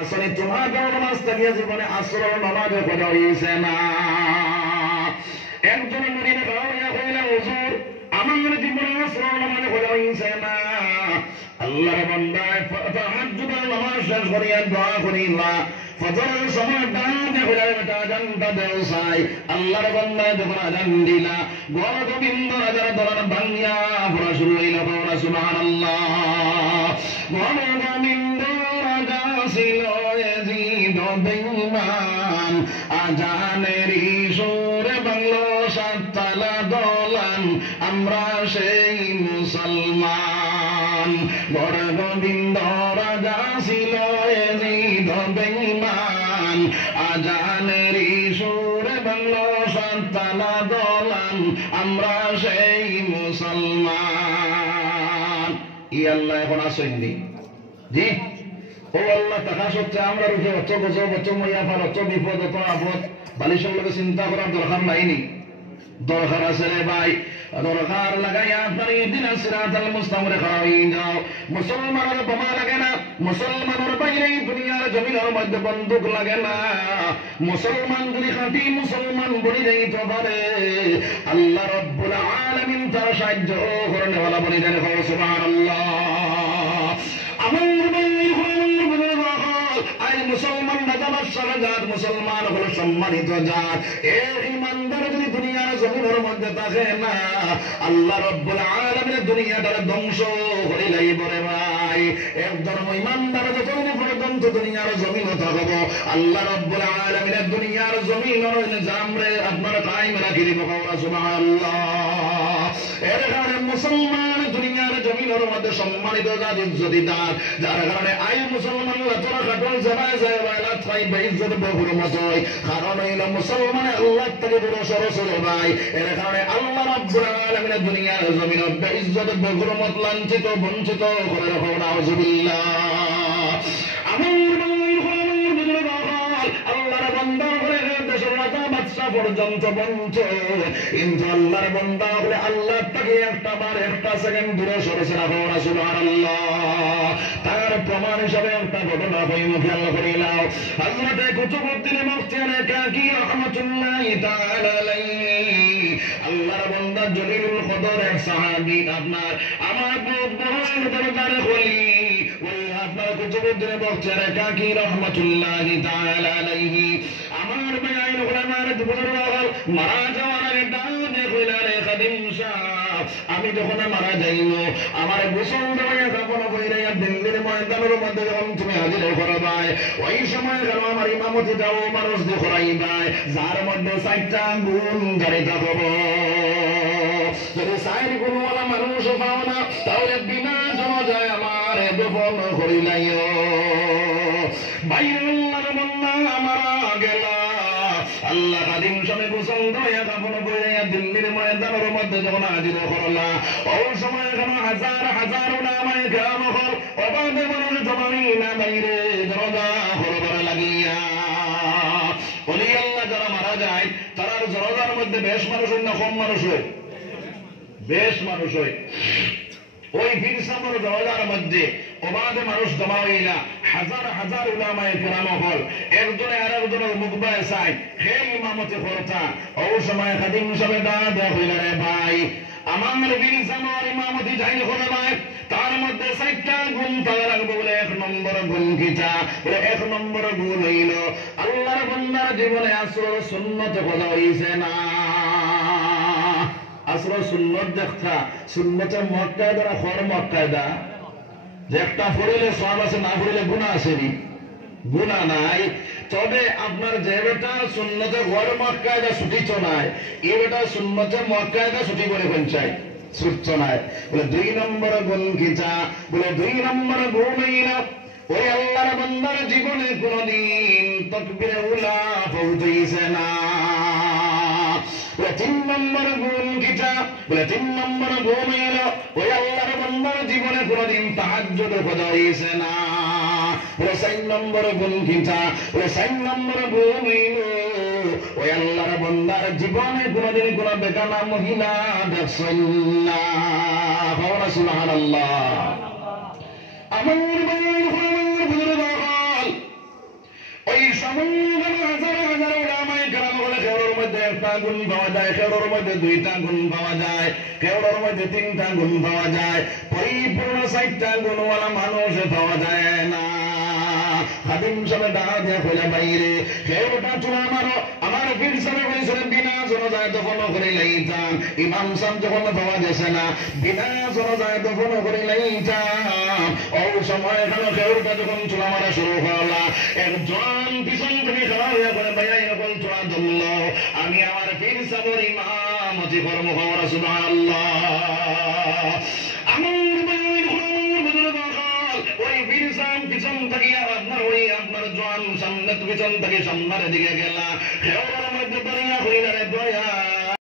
আসলে তোমাকে নামাজ তাকিয়ে জীবনে আসরের নামাজে পড়া হয়েছে না। একজন মুরিদ গাওয়া হইলা হুজুর আমার জীবনে আসরের নামাজে পড়া হয়েছে না। আল্লাহর বান্দা তাহাজ্জুদের নামাজ শেষ করিয়া দোয়া করিলা ফজরের সময় ডানে হইলা আজানটা দেও চাই। আল্লাহর বান্দা যখন আজান দিলা ঘর গোবিন্দ রাজার দলার ভাঙ্গিয়া পড়া শুরু হইল। সুবহানাল্লাহ। ঘর গোবিন্দ রাজা ছিল এজিদ বেঈমান, আজানেরই সুরে বাংলো সাততলা দলান, আমরা সেই মুসলমান। ঘর গোবিন্দ রাজা ছিল এজিদ বেঈমান, আজানেরই সুরে বাংলো সাততলা দলান, আমরা সেই মুসলমান। ই আল্লাহ এখন আসেননি জি। ও আল্লাহ টাকা সত্যি আমরা রুখে অত গজব অত ময়াফার অত বিপদ অত আপদ বালিশের লোকে চিন্তা করার দরকার নাইনি। দরকার আছে রে ভাই, দরকার লাগাইয়া আপনার দিন সিরাতাল মুস্তাকিম খাওয়া হয়ে যাও। মুসলমানের বোমা লাগে না, মুসলমানের বাইরে দুনিয়ার জমিনের মধ্যে বন্দুক লাগে না। মুসলমান যদি খাঁটি মুসলমান বলি যাইতে পারে আল্লাহ রাব্বুল আলামিন তার সাহায্য করনেওয়ালা বলি দেন। সুবহানাল্লাহ। আমার মুসলমান জাত, মুসলমান হলো সম্মানিত জাত। এর ইমানদার যদি দুনিয়ার জমিনের মধ্যে থাকে না আল্লাহ রাব্বুল আলামিন দুনিয়াটার ধ্বংস করে লাইব রে ভাই। এক ধর্ম ইমানদার যতদিন পর্যন্ত দুনিয়ার জমিনে থাকব আল্লাহ রাব্বুল আলামিন দুনিয়ার জমিনের নিজাম রে আপনার কায়েম রাখি দিব। সুবহানাল্লাহ। এর কারণে মুসলমান দুনিয়ার জমিনের মধ্যে সম্মানিত জাত, ইজ্জতিদার, যার কারণে আই মুসলমান তোরা কাটল জানায় যায় বাইলা তাই বেইজ্জত বহুরমত হয়। কারণ হইল মুসলমান আল্লাহ থেকে বড় সরসর ভাই। এর কারণে আল্লাহ রাব্বুল আলামিন দুনিয়ার জমিনে বেইজ্জত বহুরমত লাঞ্ছিত বঞ্চিত করে রাখো। নাউজুবিল্লাহ। আমার আল্লাহর বান্দা হলে দেশের রাজা বাদশা পর্যন্ত বঞ্চ, কিন্তু আল্লাহর বান্দা হলে আল্লাহ তাকে একটা বার একটা সেকেন্ড দূরে সরেছে রাখো। সুবহানাল্লাহ। তার প্রমাণ হিসাবে একটা ঘটনা হইল, খেয়াল করে নাও। হযরতে কুতুবউদ্দিন মুফতিয়ানে কাকি রাহমাতুল্লাহি তাআলা আলাইহি আল্লাহর বান্দা জলিলুল কদর এক সাহাবী, আপনার আমার বহুত বড় দরজার খলি ওই আপনার কুতুবউদ্দিন মুফতিয়ানে কাকি রাহমাতুল্লাহি তাআলা আলাইহি আমার বেআইন উলামার দুবুর মারা যাওয়ার আগে ডানে কইলা রে খাদিম সাহেব আমি যখন মারা যাইব আমার গোসল দেওয়া কাপড় কইরা দিল্লির ময়দানের মধ্যে যখন তুমি হাজির করবাই ওই সময় গেল আমার ইমামতি দাও মানুষ দেখাইবাই যার মধ্যে 4টা গুণ গাড়ি থাকবো। যদি 4 গুণওয়ালা মানুষ পাও না তাহলে বিনা জনাজায় আমার গোপন করিলাইও। বাইরুল্লাহর বন্যা মারা গেল আল্লাহ কাদিম সবে গোসল দেওয়া কাপড় কইরা দিল্লির ময়দানের মধ্যে যখন হাজির করলা ওই সময় গেল হাজার হাজার উলামায়ে কেরাম হল অবাধে মানুষ জমাই না বাইরে দরজা হরবরে লাগিয়া। ওলি আল্লাহ যারা মারা যায় তার দরজার মধ্যে বেশ মানুষ হয় না কম মানুষ হয়? বেশ মানুষ হয়। ওই ফিরসামর দরজার মধ্যে অবাধে মানুষ জমা হইলা হাজার হাজার উলামায়ে কেরাম হল একজনে আর একজনের মুখ বায় চাই হে ইমামতি করতা। ওই সময় খাদিম সাহেব দেয়া হইলা রে ভাই আমার ফিরসামর ইমামতি যাই করে ভাই তার মধ্যে 4টা গুণ তারা রাখবো বলে 1 নম্বর গুণ কিটা বলে 1 নম্বর গুণ হইল আল্লাহর বান্দার জীবনে আসর সুন্নত কথা হইছে না। আসর সুন্নত দেখা সুন্নতের মক্কায়দা খর মক্কায়দা যে একটা পড়িলে সওয়াব আছে না পড়িলে গুনাহ আছে নি? গুনাহ নাই। তবে আপনার যে বেটা সুন্নতে খর মক্কায়দা ছুটি চনায় এই বেটা সুন্নতে মক্কায়দা ছুটি করে পঞ্চায় ছুটছ নাই। বলে 2 নম্বর গুণ কিটা বলে 2 নম্বর গুণ হইল ওই আল্লাহর বান্দার জীবনে কোনদিন তাকবীরে উলা পৌঁছাইছে না। বলে 3 নম্বর গুণ কিটা বলে 3 নম্বর গুণ হইল ওই আল্লাহর বান্দার জীবনে কোনদিন তাহাজ্জুদ পড়া হইছে না। বলে 4 নম্বর গুণ কিটা বলে 4 নম্বর গুণ হইল ওই আল্লাহর বান্দার জীবনে কোনদিন কোন বেগানা মহিলা দেখছেন না। সুবহানাল্লাহ। আমার বুজুর্গ ওই সময় হাজার হাজার ওলামায়ে কেরাম বলে খেওড়ের মধ্যে একটা গুণ পাওয়া যায়, খেওড়ের মধ্যে দুইটা গুণ পাওয়া যায়, খেওড়ের মধ্যে তিনটা গুণ পাওয়া যায়, পরিপূর্ণ 4টা গুণওয়ালা মানুষ পাওয়া যায় না। খাদিম সাহেব ডাক দিয়া কইলা বাইরে খেওড়টা চুলা মারো। আমার পীর সাহেব বলেছিলেন বিনা জনজায় দফন করে লাইতাম। ইমাম সাহেব যখন পাওয়া গেছে না, বিনা জনজায় দফন করে লাইতাম। ওই সময় এখানে খেওড়টা যখন চুলা মারা শুরু হলো, একজন পিছন থেকে খাড়া হয়ে করে ভাইয়া এরকম চুলা ধরল। আমি আমার পীর সাহেবের ইমামতি কর্ম করা সুবহানাল্লাহ। আমার ওই পীর সাহেব পিছন থেকে আপনার ওই আপনার জোয়ান সামনে পিছন থেকে সামনের দিকে গেলা, খেওড়ার মধ্যে দাঁড়িয়ে হইলা রে দয়া